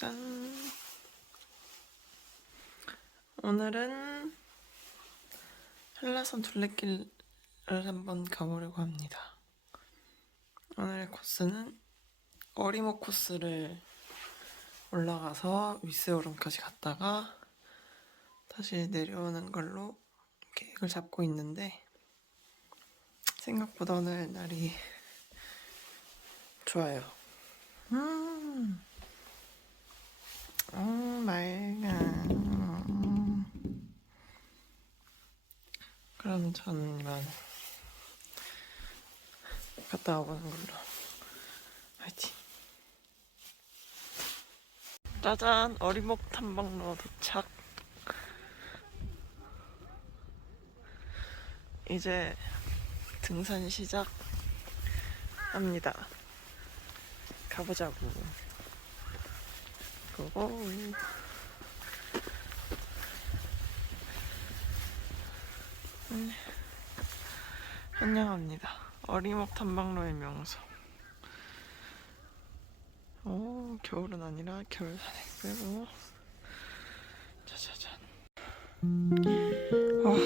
짜자잔. 오늘은 한라산 둘레길을 한번 가보려고 합니다. 오늘의 코스는 어리목 코스를 올라가서 윗세오름까지 갔다가 다시 내려오는 걸로 계획을 잡고 있는데 생각보다 오늘 날이 좋아요. 음, 음, 맑아. 음. 그럼 전 이만 갔다 와보는 걸로. 화이팅. 짜잔, 어리목 탐방로 도착. 이제 등산 시작합니다. 가보자고. 고고. 네. 환영합니다. 어리목 탐방로의 명소. 오, 겨울은 아니라 겨울 산행되고. 짜자잔. 와,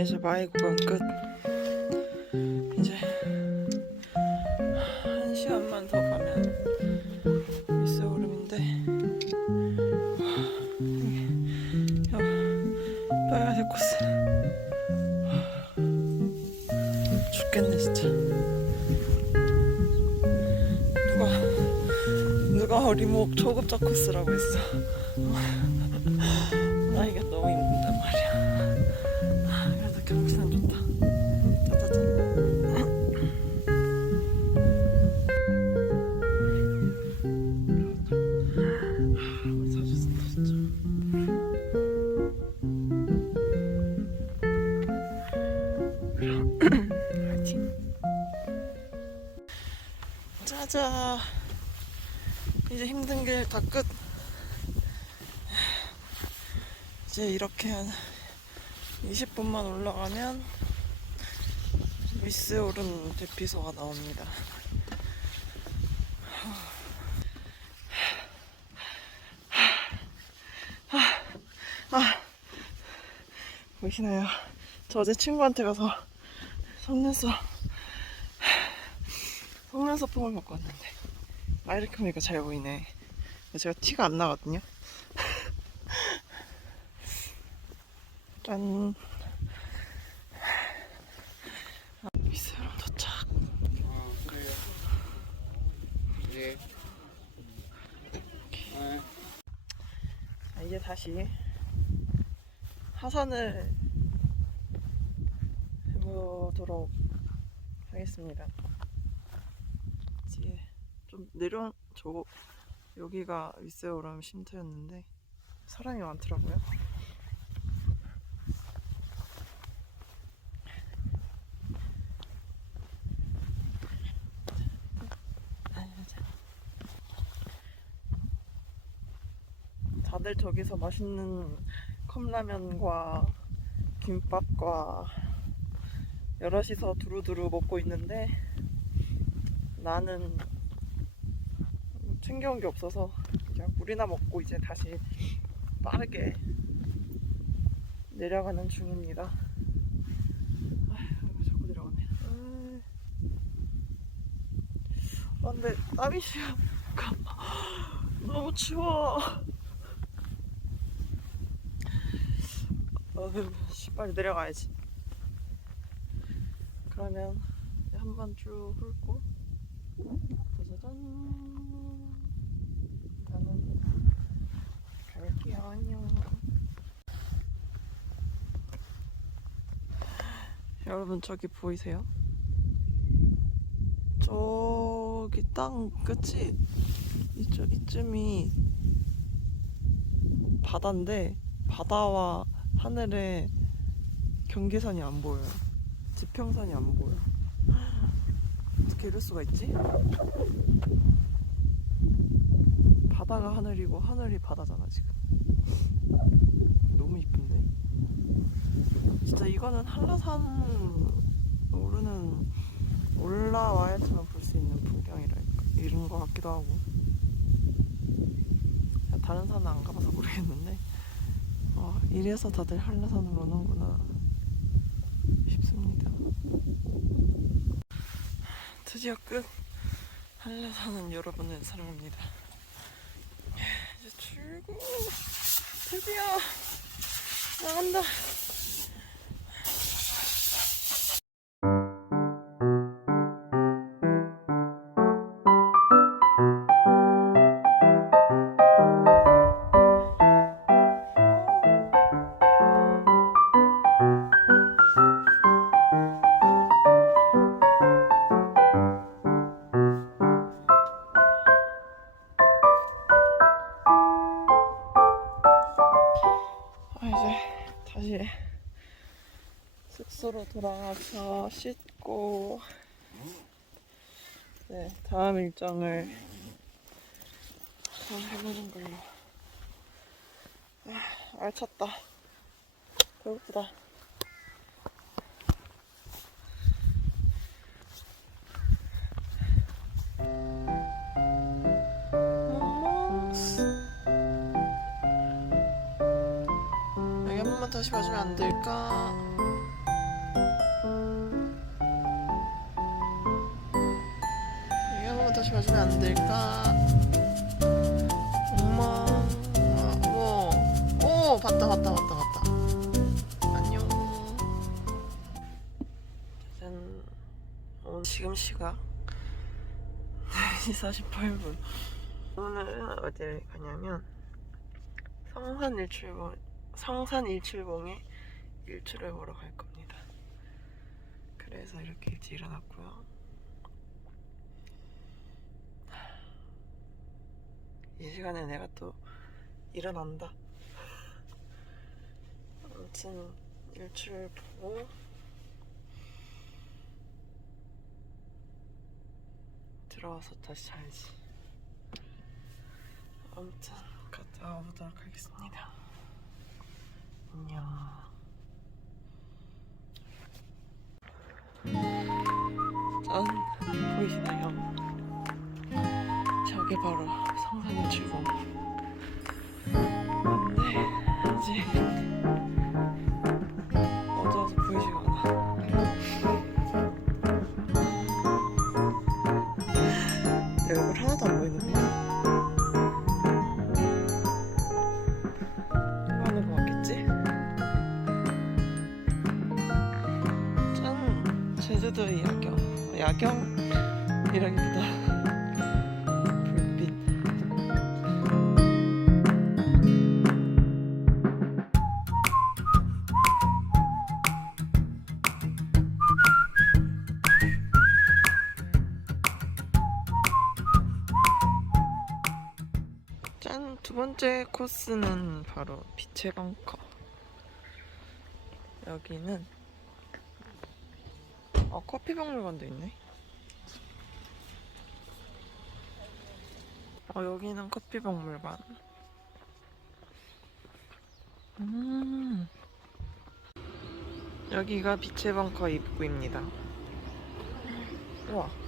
이제 마이 구간 끝. 이제 한 시간만 더 누가 어리목 초급자 코스라고 했어. 나 이게 너무 힘든단 말이야. 아, 그래도 경치는 좋다. 진짜 화이팅 짜자 이제 힘든 길 다 끝. 이제 이렇게 한 20분만 올라가면 윗세오름 대피소가 나옵니다. 보이시나요? 저 어제 친구한테 가서 속눈썹 속눈썹 폼을 먹고 왔는데 아 이렇게 보니까 잘 보이네 제가 티가 안 나거든요 짠 미스럼 도착 어, 그래요. 예. 아, 자, 이제 다시 하산을 해보도록 하겠습니다. 이제 좀 내려 저 여기가 윗세오름 쉼터였는데 사람이 많더라고요. 다들 저기서 맛있는 컵라면과 김밥과 여럿이서 두루두루 먹고 있는데 나는 챙겨온 게 없어서 그냥 물이나 먹고 이제 다시 빠르게 내려가는 중입니다. 아휴, 자꾸 내려가네. 아, 근데 땀이 너무 추워. 어휴, 씨, 빨리 내려가야지. 그러면 한번 쭉 훑고, 짜자잔. 나는 갈게요. 안녕. 여러분, 저기 보이세요? 저기 땅 끝이 이쪽, 이쯤이 바다인데, 바다와 하늘에 경계선이 안 보여요. 지평선이 안 보여. 어떻게 이럴 수가 있지? 바다가 하늘이고 하늘이 바다잖아 지금. 진짜 이거는 한라산 오르는 올라와야지만 볼 수 있는 풍경이랄까 이런 것 같기도 하고. 다른 산은 안 가봐서 모르겠는데 어, 이래서 다들 한라산으로 오는구나 싶습니다. 드디어 끝. 한라산은 여러분을 사랑합니다. 이제 출구 드디어 나간다. 숙소로 돌아가서 씻고 네 다음 일정을 잘 해보는 걸로 아, 알찼다 배고프다 momos. 여기 한 번만 다시 봐주면 안 될까? 봐주면 안 될까? 엄마, 아, 어머, 오, 봤다, 봤다, 봤다, 봤다. 안녕. 짠. 어, 지금 시각 4시 48분. 오늘은 어디를 가냐면 성산 일출봉 성산 일출봉에 일출을 보러 갈 겁니다. 그래서 이렇게 일찍 일어났고요. 이 시간에 내가 또 일어난다. 아무튼 일출 보고 들어와서 다시 자야지. 아무튼 갔다 와보도록 하겠습니다. 안녕. 짠 보이시나요? 저게 바로 제주도의 야경. 야경이라기보다 불빛. 짠! 두 번째 코스는 바로 빛의 벙커. 여기는 어, 커피 박물관도 있네. 어, 여기는 커피 박물관. 음. 여기가 빛의 벙커 입구입니다. 우와.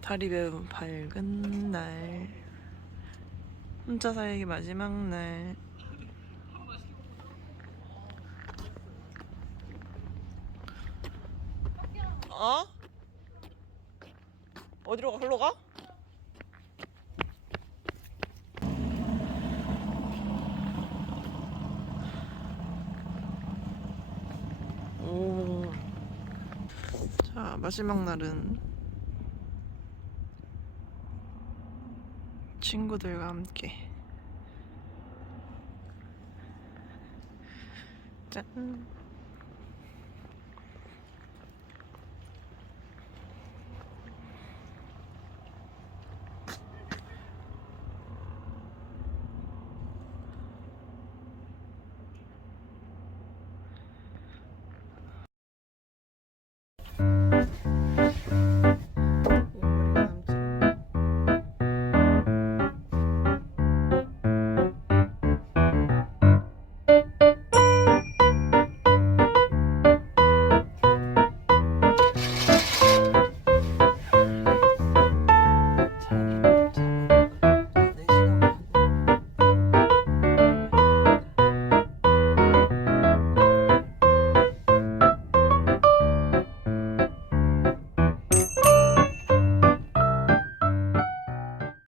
달이 매우 밝은 날 혼자 살기 마지막 날. 어? 어디로 가? 글로 가? 오. 자, 마지막 날은 친구들과 함께 짠